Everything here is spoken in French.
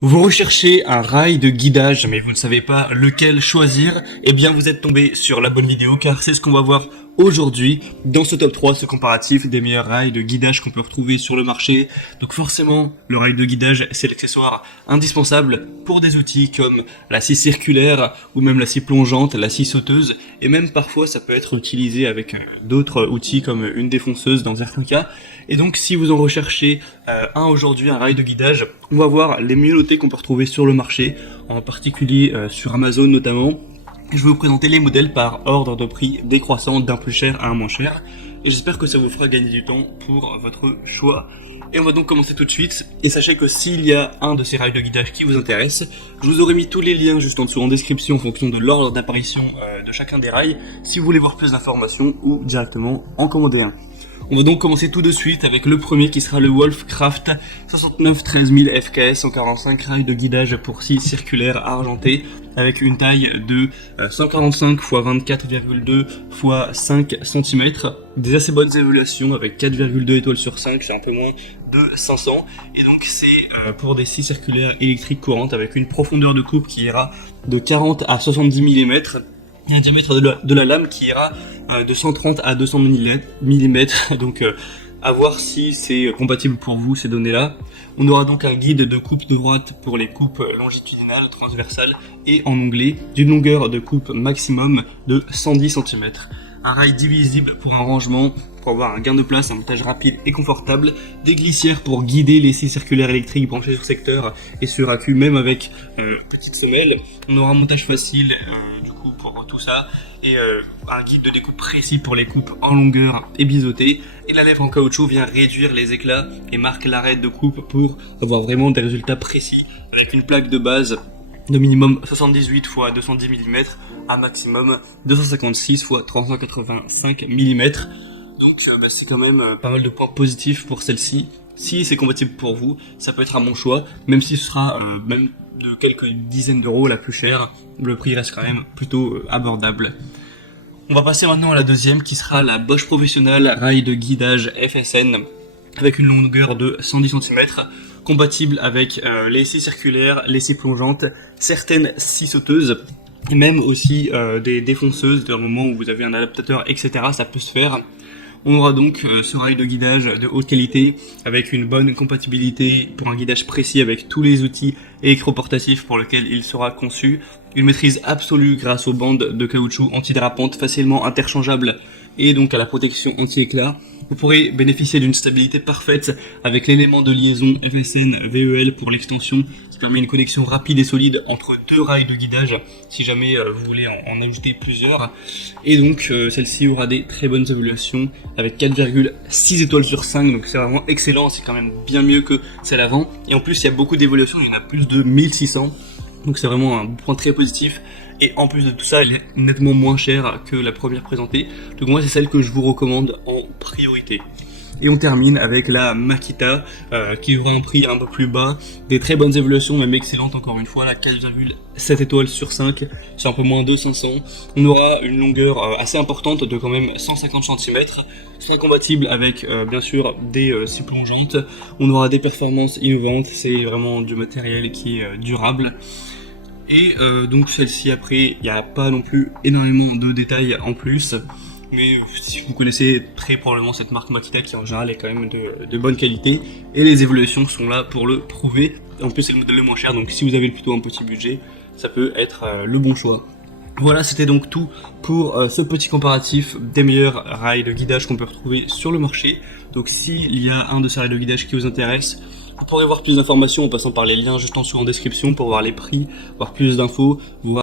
Vous recherchez un rail de guidage, mais vous ne savez pas lequel choisir, eh bien vous êtes tombé sur la bonne vidéo, car c'est ce qu'on va voir aujourd'hui dans ce top 3, ce comparatif des meilleurs rails de guidage qu'on peut retrouver sur le marché. Donc forcément, le rail de guidage, c'est l'accessoire indispensable pour des outils comme la scie circulaire, ou même la scie plongeante, la scie sauteuse, et même parfois ça peut être utilisé avec d'autres outils comme une défonceuse dans certains cas. Et donc si vous en recherchez aujourd'hui, un rail de guidage, on va voir les mieux notés qu'on peut retrouver sur le marché, en particulier sur Amazon notamment. Je vais vous présenter les modèles par ordre de prix décroissant d'un plus cher à un moins cher, et j'espère que ça vous fera gagner du temps pour votre choix. Et on va donc commencer tout de suite, et sachez que s'il y a un de ces rails de guidage qui vous intéresse, je vous aurai mis tous les liens juste en dessous en description en fonction de l'ordre d'apparition de chacun des rails, si vous voulez voir plus d'informations ou directement en commander un. On va donc commencer tout de suite avec le premier qui sera le Wolfcraft 69 13000 FKS 145 rail de guidage pour scie circulaire argenté avec une taille de 145 x 24,2 x 5 cm, des assez bonnes évaluations avec 4,2 étoiles sur 5, c'est un peu moins de 500, et donc c'est pour des scies circulaires électriques courantes avec une profondeur de coupe qui ira de 40 à 70 mm, et un diamètre de la lame qui ira de 130 à 200 mm, donc à voir si c'est compatible pour vous ces données-là. On aura donc un guide de coupe de droite pour les coupes longitudinales, transversales et en onglet, d'une longueur de coupe maximum de 110 cm. Un rail divisible pour un rangement, pour avoir un gain de place, un montage rapide et confortable, des glissières pour guider les scies circulaires électriques branchées sur secteur et sur accu, même avec petite semelle. On aura un montage facile du coup pour tout ça, et un guide de découpe précis pour les coupes en longueur et biseautées, et la lèvre en caoutchouc vient réduire les éclats et marque l'arrêt de coupe pour avoir vraiment des résultats précis, avec une plaque de base de minimum 78 x 210 mm à maximum 256 x 385 mm. Donc c'est quand même pas mal de points positifs pour celle-ci. Si c'est compatible pour vous, ça peut être un bon choix, même si ce sera même de quelques dizaines d'euros la plus chère, le prix reste quand même plutôt abordable. On va passer maintenant à la deuxième qui sera la Bosch Professional rail de guidage FSN avec une longueur de 110 cm, compatible avec les scies circulaires, les scies plongeantes, certaines scies sauteuses, et même aussi des défonceuses, dans le moment où vous avez un adaptateur, etc. ça peut se faire. On aura donc ce rail de guidage de haute qualité avec une bonne compatibilité pour un guidage précis avec tous les outils électroportatifs pour lesquels il sera conçu, une maîtrise absolue grâce aux bandes de caoutchouc antidérapantes facilement interchangeables et donc à la protection anti-éclat. Vous pourrez bénéficier d'une stabilité parfaite avec l'élément de liaison FSN VEL pour l'extension qui permet une connexion rapide et solide entre deux rails de guidage si jamais vous voulez en ajouter plusieurs. Et donc celle-ci aura des très bonnes évaluations avec 4,6 étoiles sur 5, donc c'est vraiment excellent, c'est quand même bien mieux que celle avant. Et en plus il y a beaucoup d'évaluations, il y en a plus de 1600, donc c'est vraiment un point très positif. Et en plus de tout ça, elle est nettement moins chère que la première présentée. Donc moi, c'est celle que je vous recommande en priorité. Et on termine avec la Makita, qui aura un prix un peu plus bas, des très bonnes évaluations, même excellentes encore une fois, la 4,7 étoiles sur 5, c'est un peu moins de 500. On aura une longueur assez importante de quand même 150 cm, sera compatible avec bien sûr des scies plongeantes. On aura des performances innovantes, c'est vraiment du matériel qui est durable. Et donc celle-ci, après, il n'y a pas non plus énormément de détails en plus, mais si vous connaissez très probablement cette marque Makita qui en général est quand même de bonne qualité, et les évolutions sont là pour le prouver. En plus c'est le modèle le moins cher, donc si vous avez plutôt un petit budget, ça peut être le bon choix. Voilà, c'était donc tout pour ce petit comparatif des meilleurs rails de guidage qu'on peut retrouver sur le marché. Donc s'il y a un de ces rails de guidage qui vous intéresse, vous pourrez voir plus d'informations en passant par les liens juste en dessous en description pour voir les prix, voir plus d'infos, voir